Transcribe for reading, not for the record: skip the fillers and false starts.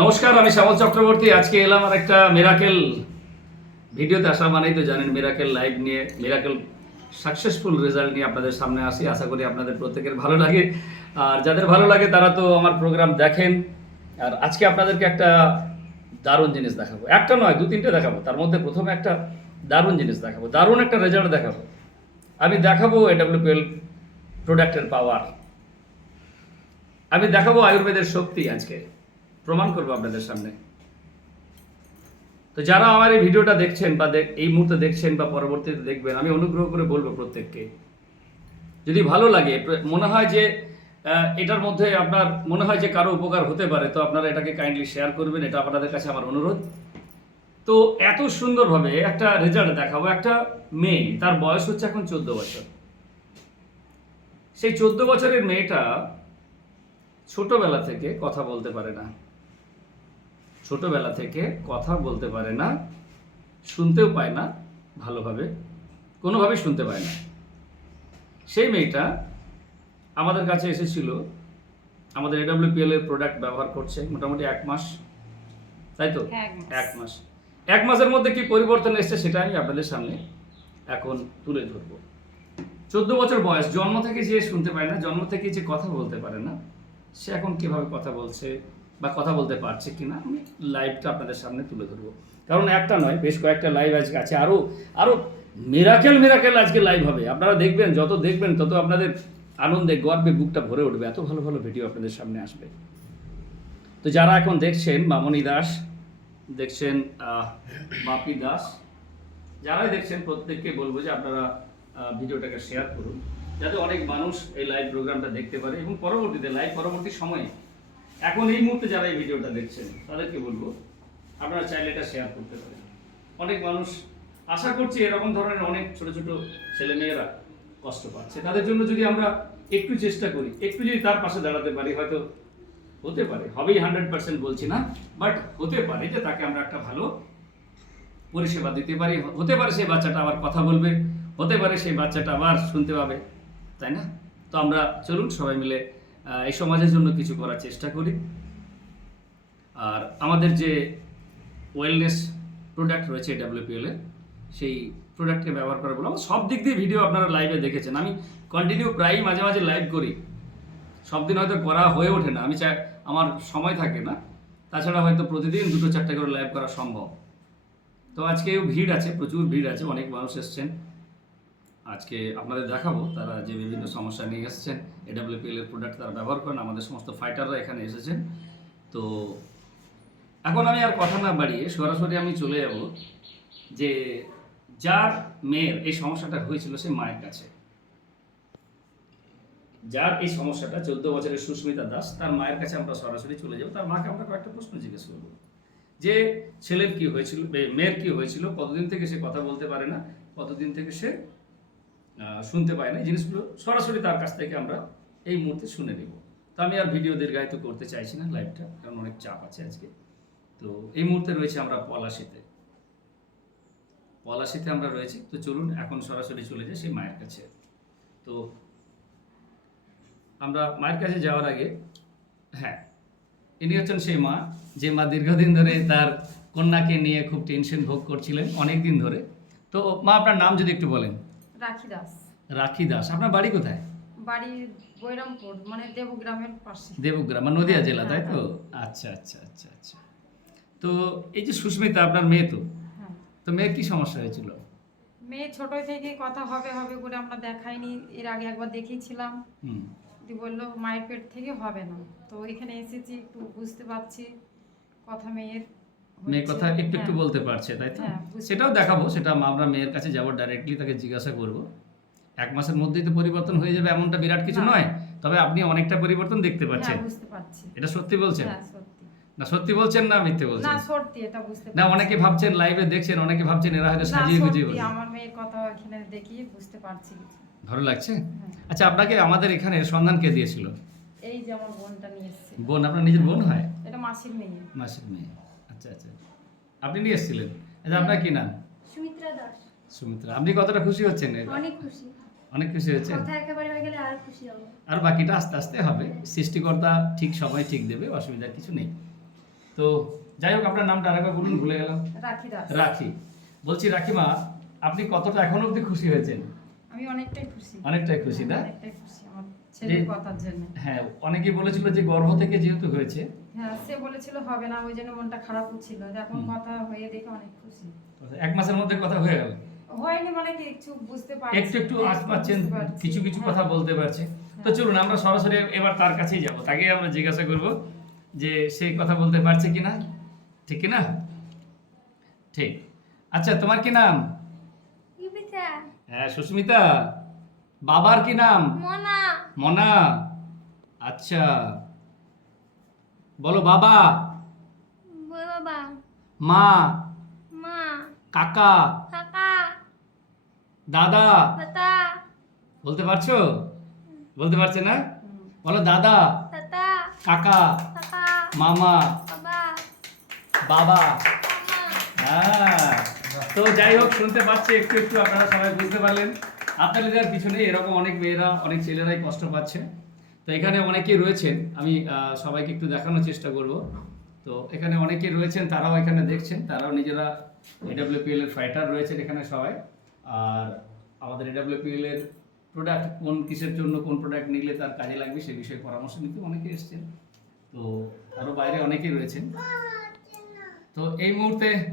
নমস্কার, আমি শ্যামল চক্রবর্তী। আজকে এলাম আর একটা মিরাকেল ভিডিওতে। আসা মানেই তো জানেন মিরাকেল লাইভ নিয়ে, মিরাকেল সাকসেসফুল রেজাল্ট নিয়ে আপনাদের সামনে আসি। আশা করি আপনাদের প্রত্যেকের ভালো লাগে, আর যাদের ভালো লাগে তারা তো আমার প্রোগ্রাম দেখেন। আর আজকে আপনাদেরকে একটা দারুণ জিনিস দেখাবো, একটা নয় দু তিনটে দেখাবো। তার মধ্যে প্রথমে একটা দারুণ জিনিস দেখাবো, দারুণ একটা রেজাল্ট দেখাবো। আমি দেখাবো এডব্লিউপিএল প্রোডাক্টের পাওয়ার, আমি দেখাবো আয়ুর্বেদের শক্তি। আজকে প্রমাণ করবো আপনাদের সামনে। তো যারা আমার এই ভিডিওটা দেখছেন বা এই মুহূর্তে দেখছেন বা পরবর্তীতে দেখবেন, আমি অনুগ্রহ করে বলবো প্রত্যেককে, যদি ভালো লাগে, মনে হয় যে এটার মধ্যে আপনার মনে হয় যে কারো উপকার হতে পারে, তো আপনারা এটাকে কাইন্ডলি শেয়ার করবেন। এটা আপনাদের কাছে আমার অনুরোধ। তো এত সুন্দরভাবে একটা রেজাল্ট দেখাবো। একটা মেয়ে, তার বয়স হচ্ছে এখন 14 বছর। সেই 14 বছরের মেয়েটা ছোটবেলা থেকে কথা বলতে পারে না, ছোটবেলা থেকে কথা বলতে পারে না, শুনতেও পায় না ভালোভাবে, কোনোভাবেই শুনতে পায় না। সেই মেয়েটা আমাদের কাছে এসেছিল, আমাদের এডব্লিউপিএল এর প্রোডাক্ট ব্যবহার করছে মোটামুটি 1 মাস, তাই তো? 1 মাস। 1 মাসের মধ্যে কি পরিবর্তন এসেছে সেটা আমি আপনাদের সামনে এখন তুলে ধরবো। 14 বছর বয়স, জন্ম থেকে যে শুনতে পায় না, জন্ম থেকে যে কথা বলতে পারে না, সে এখন কিভাবে কথা বলছে বা কথা বলতে পারছে কিনা আমি লাইভটা আপনাদের সামনে তুলে ধরবো। কারণ একটা নয়, বেশ কয়েকটা লাইভ আজকে আছে, আরও আরও মিরাকেল আজকে লাইভ হবে। আপনারা দেখবেন, যত দেখবেন তত আপনাদের আনন্দে গর্বে বুকটা ভরে উঠবে। এত ভালো ভালো ভিডিও আপনাদের সামনে আসবে। তো যারা এখন দেখছেন, মামনি দাস দেখছেন, বাপি দাস, যারাই দেখছেন প্রত্যেককে বলবো যে আপনারা ভিডিওটাকে শেয়ার করুন, যাতে অনেক মানুষ এই লাইভ প্রোগ্রামটা দেখতে পারে। এবং পরবর্তীতে লাইভ পরবর্তী সময়ে, এখন এই মুহূর্তে যারা এই ভিডিওটা দেখছেন তাদেরকে বলবো আপনারা চাইলে এটা শেয়ার করতে পারেন। অনেক মানুষ, আশা করছি এরকম ধরনের অনেক ছোট ছোট ছেলেমেয়েরা কষ্ট পাচ্ছে, তাদের জন্য যদি আমরা একটু চেষ্টা করি, একটু যদি তার পাশে দাঁড়াতে পারি, হয়তো হতে পারে, হবেই 100% বলছি না, বাট হতে পারে যে তাকে আমরা একটা ভালো পরিষেবা দিতে পারি। হতে পারে সেই বাচ্চাটা আবার কথা বলবে, হতে পারে সেই বাচ্চাটা আবার শুনতে পাবে, তাই না? তো আমরা চলুন সবাই মিলে এই সমাজের জন্য কিছু করার চেষ্টা করি। আর আমাদের যে ওয়েলনেস প্রোডাক্ট রয়েছে এডব্লিউপিএল এর, সেই প্রোডাক্টকে ব্যবহার করা বললাম। সব দিক দিয়ে ভিডিও আপনারা লাইভে দেখেছেন। আমি কন্টিনিউ প্রায়ই মাঝে মাঝে লাইভ করি, সব দিন হয়তো করা হয়ে ওঠে না, আমি চাই, আমার সময় থাকে না। তাছাড়া হয়তো প্রতিদিন 2-4টা করে লাইভ করা সম্ভব। তো আজকেও ভিড় আছে, প্রচুর ভিড় আছে, অনেক মানুষ এসছেন। আজকে আপনাদের দেখাবো তারা যে বিভিন্ন সমস্যা নিয়ে এসছেন, এডব্লিউপিএল এর প্রোডাক্ট তারা ব্যবহার করেন। আমাদের সমস্ত ফাইটাররা এখানে এসেছেন। তো এখন আমি আর কথা না বাড়িয়ে সরাসরি আমি চলে যাব যে যার মেয়ের এই সমস্যাটা হয়েছিল সে মায়ের কাছে। যার এই সমস্যাটা 14 বছরের সুস্মিতা দাস, তার মায়ের কাছে আমরা সরাসরি চলে যাব। তার মাকে আমরা কয়েকটা প্রশ্ন জিজ্ঞেস করবো যে ছেলের কি হয়েছিল, মেয়ের কি হয়েছিল, কতদিন থেকে সে কথা বলতে পারে না, কতদিন থেকে সে শুনতে পায় না, জিনিসগুলো সরাসরি তার কাছ থেকে আমরা এই মুহূর্তে শুনে নেব। তো আমি আর ভিডিও দীর্ঘায়িত করতে চাইছি না লাইভটা, কারণ অনেক চাপ আছে আজকে। তো এই মুহূর্তে রয়েছে আমরা পলাশিতে আমরা রয়েছি। তো চলুন এখন সরাসরি চলে যাই সেই মায়ের কাছে। তো আমরা মায়ের কাছে যাওয়ার আগে, হ্যাঁ, ইনি হচ্ছেন সেই মা, যে মা দীর্ঘদিন ধরে তার কন্যাকে নিয়ে খুব টেনশন ভোগ করছিলেন অনেক দিন ধরে। তো মা, আপনার নাম যদি একটু বলেন। রাখি দাস। রাখি দাস। আপনার বাড়ি কোথায়? বাড়ি বৈরামপুর, মানে দেবগ্রামের পাশে। দেবগ্রাম, মানে নদিয়া জেলা, তাই তো? আচ্ছা আচ্ছা আচ্ছা আচ্ছা। তো এই যে সুস্মিতা, আপনার মেয়ে তো, হ্যাঁ। তো মেয়ের কি সমস্যা হয়েছিল? মেয়ে ছোট থেকে কথা হবে হবে করে আমরা দেখাইনি, এর আগে একবার দেখিয়েছিলাম, দি বললো মায়ের পেট থেকে হবে না। তো এখানে এসেছি, একটু বুঝতে পারছি কথা মেয়ের কথা একটু একটু বলতে পারছে, তাই তো? সেটাও দেখাবো, সেটা আমরা মেয়ের কাছে যাবো, ডাইরেক্টলি তাকে জিজ্ঞাসা করব। 1 মাসের মধ্যেই তো পরিবর্তন হয়ে যাবে এমনটা বিরাট কিছু নয়, তবে আপনি অনেকটা পরিবর্তন দেখতে পাচ্ছেন। বুঝতে পারছি। এটা সত্যি বলছেন? হ্যাঁ, সত্যি। না সত্যি বলছেন না মিথ্যে বলছেন? না সত্যি, এটা বুঝতে পারছি। না, অনেকে ভাবছেন লাইভে দেখছেন, অনেকে ভাবছেন এরা হয়তো সাজিয়ে গুজিয়ে বলছে। আমার মেয়ের কথা এখানে দেখি বুঝতে পারছি। ভালো লাগছে? আচ্ছা, আপনাকে আমাদের এখানে সন্ধান কে দিয়েছিল? এই যে আমার বোনটা নিয়ে এসেছে। বোন? আপনার নিজের বোন হয়? এটা মাসির মেয়ে। মাসির মেয়ে, আচ্ছা আচ্ছা। আপনি নিয়ে এসেছিলেন? আচ্ছা, আপনার কি নাম? সুমিত্রা দাস। সুমিত্রা। আপনি কতটা খুশি হচ্ছেন? অনেক খুশি। অনেক খুশি হচ্ছেন? কথা একেবারে হয়ে গেলে আর খুশি হব। আর বাকিটা আস্তে আস্তে হবে, সৃষ্টিকর্তা ঠিক সময় ঠিক দেবে, অসুবিধার কিছু নেই। তো যাই হোক, আপনার নামটা আরেকবার বলুন, ভুলে গেলাম। রাখি দাস। রাখি। বলছি রাখিমা, আপনি কতটা এখন অবধি খুশি হয়েছেন? আমি অনেকটাই খুশি। অনেকটাই খুশি, না? অনেকটাই খুশি আমার ছেলের যে- কথার জন্য। হ্যাঁ, অনেকেই বলেছিল যে গর্ভ থেকে যেহেতু হয়েছে। হ্যাঁ, সে বলেছিল হবে না, ওই জন্য মনটা খারাপ হচ্ছিল। এখন কথা হয়ে দেখে অনেক খুশি। 1 মাসের মধ্যে কথা হয়ে গেল। হয়নি মানে কি, একটু বুঝতে পারছি, একটু একটু আঁচ পাচ্ছেন, বুঝতে পারছি। কিছু কিছু হ্যাঁ। কথা বলতে পারছে। তো চলুন আমরা সরাসরি এবার তার কাছেই যাব, তাকে আমরা জিজ্ঞাসা করব যে সে কথা বলতে পারছে কিনা। ঠিক কিনা? ঠিক। আচ্ছা, তোমার কি নাম? ইবিতা হ্যাঁ, সুস্মিতা। বাবার কি নাম? মনা মনা। আচ্ছা, বলো বাবা, বাবা মা, মা কাকা, কাকা দাদা। দাদা বলতে পারছো? বলতে পারছে না? বলো দাদা, দাদা কাকা, কাকা মামা, বাবা বাবা। মামা হ্যাঁ, তো যাই হোক, শুনতে পাচ্ছি একটু একটু, আপনারা সবাই বুঝতে পারলেন। আপনাদের পিছনে এরকম অনেক মেয়েরা, অনেক ছেলেরাই কষ্ট পাচ্ছে। তো এখানে অনেকেই রয়েছেন, আমি সবাইকে একটু দেখানোর চেষ্টা করব। তো এখানে অনেকেই রয়েছেন, তারাও এখানে দেখছেন, তারাও নিজেরা এডব্লিউপিএল এর ফাইটার রয়েছেন এখানে সবাই। আর আমাদের এডব্লিউপিএল এর প্রোডাক্ট কোন কিসের জন্য, কোন প্রোডাক্ট নিলে তার কাজে লাগবে সে বিষয়ে পরামর্শ নিতে অনেকে এসেছেন। তো আরও বাইরে অনেকেই রয়েছেন। তো এই মুহূর্তে